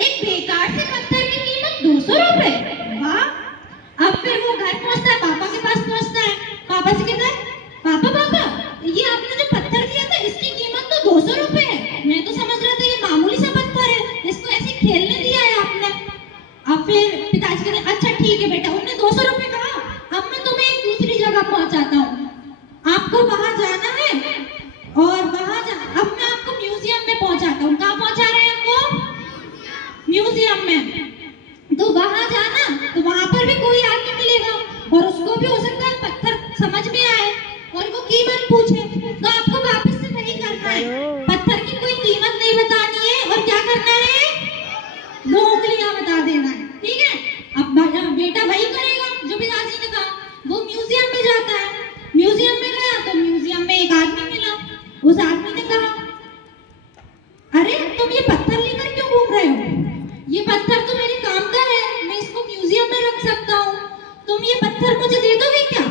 एक बेकार से पत्थर की कीमत 200 रुपए। वाह। अब फिर वो घर पहुंचता है, पापा के पास पहुंचता है, पापा से कहता है, पापा पापा ये आपने जो पत्थर दिया था इसकी कीमत तो 200 रुपए है। मैं तो समझ रहा था ये मामूली सा पत्थर है, इसको ऐसे खेलने दिया है आपने। अब फिर पिताजी कहते हैं, अच्छा ठीक है बेटा, उन्होंने 200 रुपए कहा, अब मैं तुम्हें एक दूसरी जगह पहुंचाता हूँ। आपको वहां जाना है और अब मैं आपको म्यूजियम में पहुंचाता हूँ। कहाँ पहुंचा रहे हैं आपको? म्यूजियम में। तो वहां जाना, तो वहां पर भी कोई आके मिलेगा और उसको भी हो सकता है पत्थर समझ में आए और वो कीमत पूछे, तो आपको वापस से वही करना है, पत्थर की कोई कीमत नहीं बतानी है और क्या करना है, 2 उंगलियां बता देना है। ठीक है। अब बेटा वही करेगा जो पिताजी ने कहा। वो म्यूजियम में जाता है, म्यूजियम में गया तो म्यूजियम में एक आदमी मिला। उस आदमी ने कहा, अरे तुम ये पत्थर लेकर क्यों घूम रहे हो? ये पत्थर तो मेरे काम का है, मैं इसको म्यूजियम में रख सकता हूँ, तुम ये पत्थर मुझे दे दोगे क्या?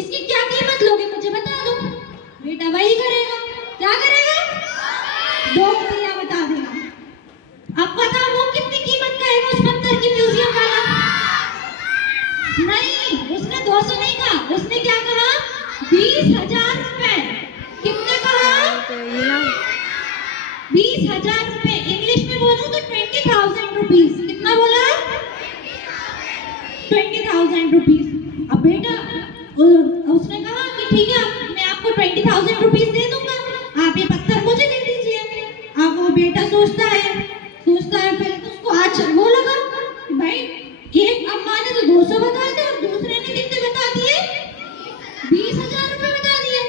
इसकी क्या कीमत लोगे मुझे बता दो। बेटा वही करेगा, क्या करेगा, 2 उंगलियां बता देगा। अब बताओ वो कितनी कीमत कहेगा उस पत्थर की म्यूजियम वाला? नहीं, उसने 200 नहीं कहा, उसने क्या कहा, 20,000 रुपए। कितने कहा? 20,000 रुपए। इंग्लिश में बोलूं तो 20,000 रुपीज। कितना बोला? 20,000 रुपीज। अब बेटा उसने कहा कि ठीक है, मैं आपको 20,000 रुपीज दे दूंगा, आप ये पत्थर मुझे दे दीजिए। अब वो बेटा सोचता है, फिर तो उसको आज वो लगा भाई, एक अम्मा ने तो 200 बता दिए और दूसरे ने कितने बता दिए, 20,000 रुपए बता दिए।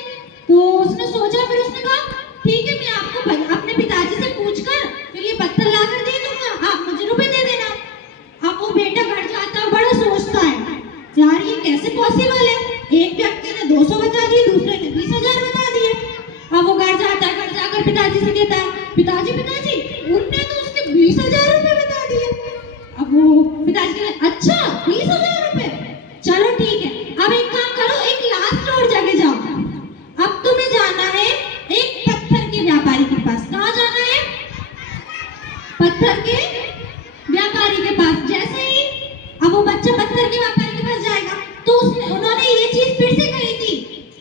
तो उसने सोचा, फिर उसने कहा ठीक है, मैं आपको अपने पिताजी से पूछकर फिर ये पत्थर लाकर दे दूंगा, आप मुझे रुपए दे देना। अब वो बेटा घर जाता है, बड़ा सोचता है, यार ये कैसे पॉसिबल है, एक व्यक्ति ने 200 बता दिए, दूसरे ने 20,000 बता दिए। अब वो घर जाता है, घर जाकर पिताजी से कहता है, पिताजी उनने तो उसके 20,000 रुपए बता दिए। अब वो पिताजी कहते हैं, अच्छा 20,000 रुपए, चलो ठीक है, अब एक काम करो, एक लास्ट और जगह जाओ। अब तुम्हें जाना है एक पत्थर के व्यापारी के पास। कहाँ जाना है? पत्थर के व्यापारी के पास। जैसे ही अब वो बच्चा पत्थर के व्यापारी के पास जाएगा तो उन्होंने ये चीज फिर से कही थी,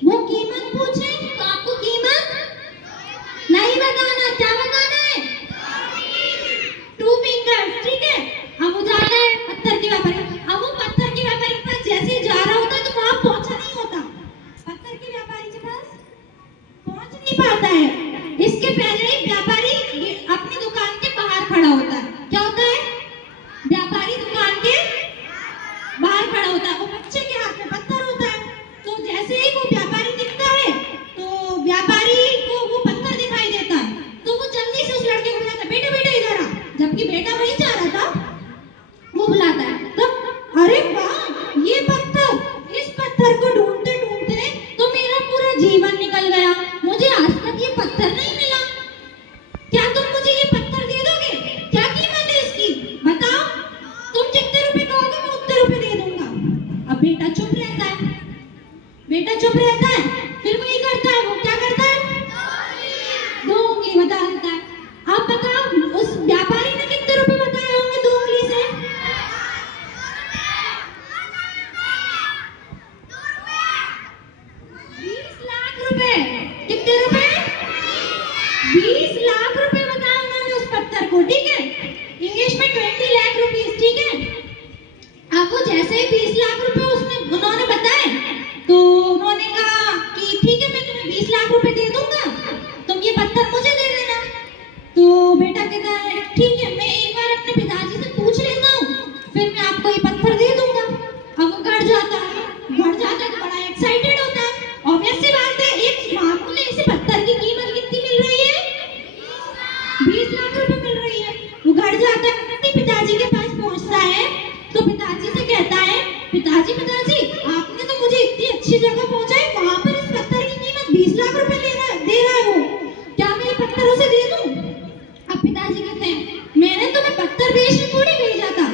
वो कीमत पूछे तो आपको कीमत नहीं बताना। क्या बताना है? 2 फिंगर्स। ठीक है। अब वो जाता है पत्थर के व्यापारी। अब वो पत्थर के व्यापारी के पास जैसे ही जा रहा होता है तो वहां पहुंचा नहीं होता, पत्थर के व्यापारी के पास पहुंच नहीं पाता है। इसके पहले ही व्यापारी अपनी दुकान के बाहर खड़ा होता है। क्या होता है? व्यापारी दुकान के बाहर खड़ा होता है, वो बच्चे के हाथ में पत्थर होता है। तो जैसे ही वो व्यापारी दिखता है तो व्यापारी को वो पत्थर दिखाई देता है, तो वो जल्दी से उस लड़के को बुलाता है, बेटा बेटा इधर आ। जबकि बेटा वहीं जा रहा था, वो बुलाता है, तो अरे वाह ये पत्थर, इस पत्थर को ढूंढते ढूंढते तो मेरा पूरा जीवन निकल गया, मुझे आज तक ये पत्थर नहीं मिला, क्या तुम मुझे ये पत्थर दे दोगे? क्या कीमत है इसकी बताओ, तुम जितने रुपए कहोगे मैं उतने रुपए दे दूंगा। अब बेटा चुप रहता है, फिर वही करता है, वो क्या करता है, 2 उंगली बता देता है। अब बताओ उस व्यापारी ने कितने रुपए बताए होंगे 2 उंगली से? 20 लाख रुपए। कितने रुपए? 20 लाख रुपए बताए उन्होंने उस पत्थर को। ठीक है। इंग्लिश में 20 लाख रुपीस। ठीक है। अब वो जैसे ही 20 लाख रुपए उन्होंने बताए तो उन्होंने कहा कि ठीक है, मैं तुम्हें 20 लाख रुपए दे दूंगा, तुम ये पत्थर मुझे दे देना। तो बेटा कहता है ठीक है, मैं एक बार अपने पिताजी से पूछ लेता हूँ, फिर मैं आपको ये पत्थर दे दूंगा। अब वो घर जाता है, तो बड़ा एक्साइटेड होता है। ऑब्वियस सी बात है, एक मामूली से पत्थर की कीमत कितनी मिल रही है? 20 लाख रुपए मिल रही है। वो घर जाता है, अपने पिताजी के पास पहुंचता है तो पिताजी से कहता है, पिताजी आपने तो मुझे इतनी अच्छी जगह पहुंचाई, वहां पर इस पत्थर की कीमत 20 लाख रुपए दे रहा है वो, क्या मैं ये पत्थर उसे दे दूं? अब पिताजी कहते हैं, मैंने तुम्हें पत्थर बेचने थोड़ी भेजा था,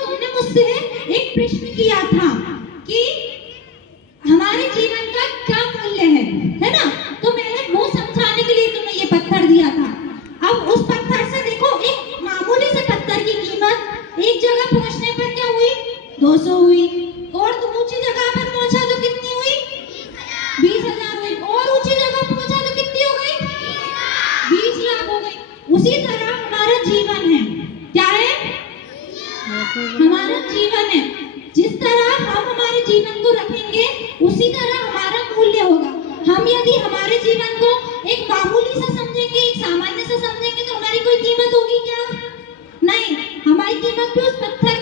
तुमने मुझसे एक प्रश्न किया था कि हमारे जीवन का क्या मूल्य है ना, तो मैंने वो समझाने के लिए तुम्हें ये पत्थर दिया था। अब उस पत्थर से देखो, एक मामूली 200 हुई। और तो ऊंची जगह पर पहुंचा तो कितनी हुई? 20,000 हुई। और ऊंची जगह पहुंचा तो कितनी हो गई? 20 लाख हो गई। उसी तरह हमारा जीवन है। क्या है? हमारा जीवन है। जिस तरह हम हमारे जीवन को रखेंगे उसी तरह हमारा मूल्य होगा। हम यदि हमारे जीवन को एक मामूली सा समझेंगे, एक सामान्य सा समझेंगे तो हमारी कोई कीमत होगी क्या? नहीं, हमारी कीमत भी उस पत्थर